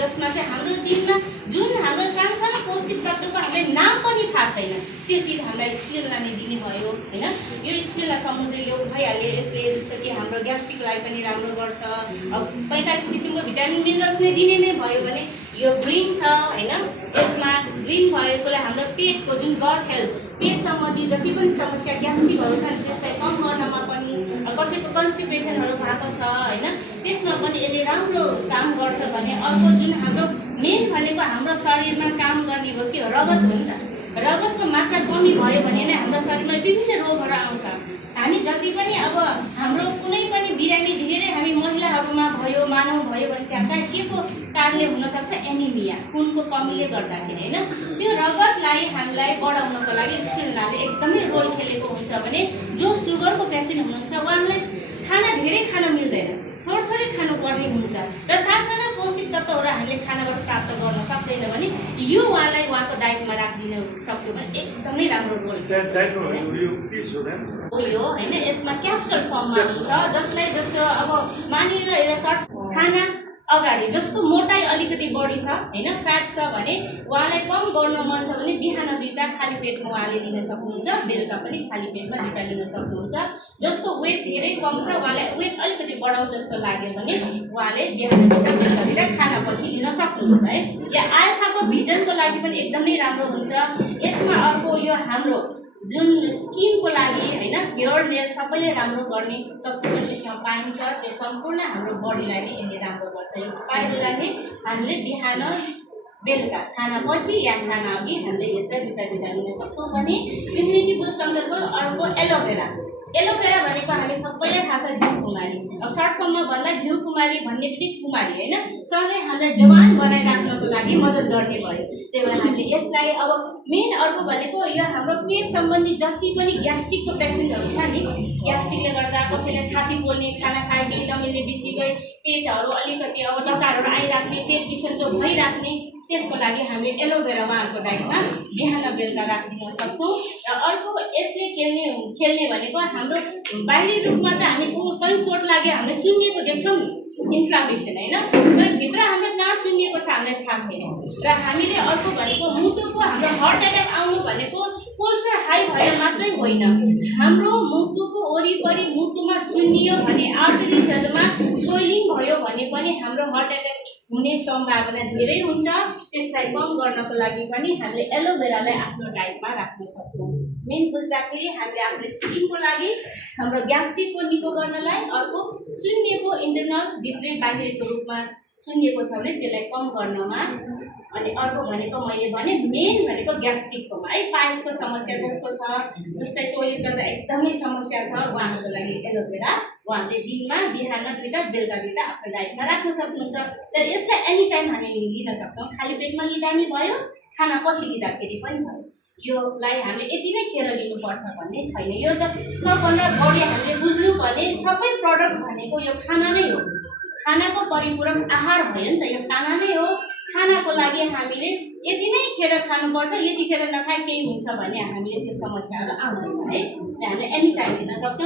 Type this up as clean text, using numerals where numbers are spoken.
जसमा चाहिँ हाम्रो दिनमा जुन हाम्रो सानो पौष्टिक तत्त्वको हामीलाई नाम पनि थाहा छैन त्यो चिज हामीलाई स्पिरुलिनाले दिने भयो हैन। यो स्पिरुलिना समुद्रीले भइहाल्यो। यसले जस्तो कि हाम्रो ग्यास्ट्रिकलाई पनि राम्रो गर्छ। अब 45 किसिमको भिटामिन मिनरल्स नै दिने नै भयो भने यो ग्रिन छ हैन। यसमा ग्रिन भएकोले हाम्रो पेटको जुन गट हेल्थ पेट सम्बन्धी जति पनि समस्या ग्यास्ट्रिकहरू छन् त्यसलाई कम गर्नमा पनि कसैको कन्स्टिपेसनहरू भएको छ हैन त्यसमा पनि यसले राम्रो काम गर्छ भने अर्को जुन हाम्रो मेन भनेको हाम्रो शरीरमा काम गर्ने हो कि रगत हो नि त। रगतको मात्रा कमी भयो भने नै हाम्रो शरीरमा विभिन्न रोगहरू आउँछ। हामी जति पनि अब हाम्रो कुनै पनि बिरामी धेरै हामी महिलाहरूमा भयो मानव भयो भने त्यहाँ के को कारणले हुनसक्छ एनिमिया खुनको कमीले गर्दाखेरि हैन। त्यो रगतलाई हामीलाई बढाउनको लागि स्पिरुलिनाले एकदमै रोल खेलेको हुन्छ भने जो सुगरको पेसेन्ट हुनुहुन्छ उहाँलाई खाना धेरै खान मिल्दैन थोरै खानुपर्ने हुन्छ र साना पौष्टिक तत्त्वहरू हामीले खानाबाट प्राप्त गर्न सक्दैन भने यो उहाँलाई उहाँको डाइटमा राखिदिन सक्यो भने एकदमै राम्रो रोल हो यो हैन। यसमा क्याप्सुल फर्ममा हुन्छ जसलाई जस्तो अब मानिलिएर एउटा सर्ट खाना अगाडि जस्तो मोटाई अलिकति बढी छ हैन फ्याट छ भने उहाँलाई कम गर्न मन छ भने बिहान 2टा खाली पेटमा उहाँले लिन सक्नुहुन्छ बेलुका पनि खाली पेटमा 2टा लिन सक्नुहुन्छ। जस्तो वेट धेरै कम छ उहाँलाई वेट अलिकति बढाउ जस्तो लाग्यो भने उहाँले बिहान 2टा बेलुका खानापछि लिन सक्नुहुन्छ है। या आल्फाको भिजनको लागि पनि एकदमै राम्रो हुन्छ। यसमा अर्को यो हाम्रो जुन स्किनको लागि हैन हेयर नेल सबैले राम्रो गर्ने तत्त्व पनि यसमा पाइन्छ। त्यो सम्पूर्ण हाम्रो बडीलाई नै यसले राम्रो गर्छ। यो स्पाइरुलिनाले हामीले बिहान बेलुका खानापछि या खाना अघि हामीले यसलाई भिटामिन लिन सक्छौँ भने इम्युनिटी बुस्ट अन्तर्गत अर्को एलोभेरा। एलोभेरा भनेको हामी सबैलाई थाहा छ घिउकुमारी। अब सर्ट फर्ममा भन्दा घिउकुमारी भन्ने बित्तिकै कुमारी हैन सधैँ हामीलाई जवान बनाइराख्नको लागि मद्दत गर्ने भयो। त्यही भएर हामीले यसलाई अब मेन अर्को भनेको यो हाम्रो पेट सम्बन्धी जति पनि ग्यास्ट्रिकको पेसेन्टहरू छ नि ग्यास्ट्रिकले गर्दा कसैलाई छाती पोल्ने खाना खाए केही नमिल्ने बित्तिकै पेटहरू अलिकति अब डकारहरू आइराख्ने पेट बिसन्चो भइराख्ने त्यसको लागि हामीले एलोभेरा उहाँहरूको डाइटमा बिहान बेलुका राखिदिन सक्छौँ। र अर्को यसले खेल्ने भनेको हाम्रो बाहिरी रूपमा त हामी कहीँ चोट लाग्यो हामीले सुन्निएको देख्छौँ नि इन्फ्लामेसन हैन तर भित्र हाम्रो कहाँ सुन्निएको छ हामीलाई थाहा छैन। र हामीले अर्को भनेको मुटुको हाम्रो हार्ट एट्याक आउनु भनेको कोलेस्ट्रोल हाई भएर मात्रै होइन हाम्रो मुटुको वरिपरि मुटुमा सुन्नियो भने आर्टरिजहरूमा स्वेलिङ भयो भने पनि हाम्रो हार्ट एट्याक हुने सम्भावना धेरै हुन्छ। त्यसलाई कम गर्नको लागि पनि हामीले एलोभेरालाई आफ्नो डाइटमा राख्न सक्छौँ। मेन बुझ्दाखेरि हामीले आफ्नो स्किनको लागि हाम्रो ग्यास्ट्रिकको निको गर्नलाई अर्को सुन्निएको इन्टरनल भित्री बाहिरको रूपमा सुन्निएको छ भने त्यसलाई कम गर्नमा अनि अर्को भनेको मैले भने मेन भनेको ग्यास्ट्रिककोमा है पाइल्सको समस्या जसको छ जस्तै टोइलेट गर्दा एकदमै समस्या छ उहाँहरूको लागि एलोभेरा उहाँहरूले दिनमा बिहान 2टा बेलुका 2टा आफ्नो डाइटमा राख्न सक्नुहुन्छ। तर यसलाई एनी टाइम हामीले लिन सक्छौँ। खाली पेटमा लिँदा नि भयो खाना पछि लिँदाखेरि पनि भयो। योलाई हामीले यति नै खेर लिनुपर्छ भन्ने छैन। यो त सबभन्दा बढी हामीले बुझ्नुपर्ने सबै प्रडक्ट भनेको यो खाना नै हो। खानाको परिपूरक आहार भयो नि त यो खाना नै हो। खानाको लागि हामीले यति नै खेर खानुपर्छ यतिखेर नखाए केही हुन्छ भने हामीले त्यो समस्याहरू आउँदैन है। हामीले एनी टाइम लिन सक्छौँ।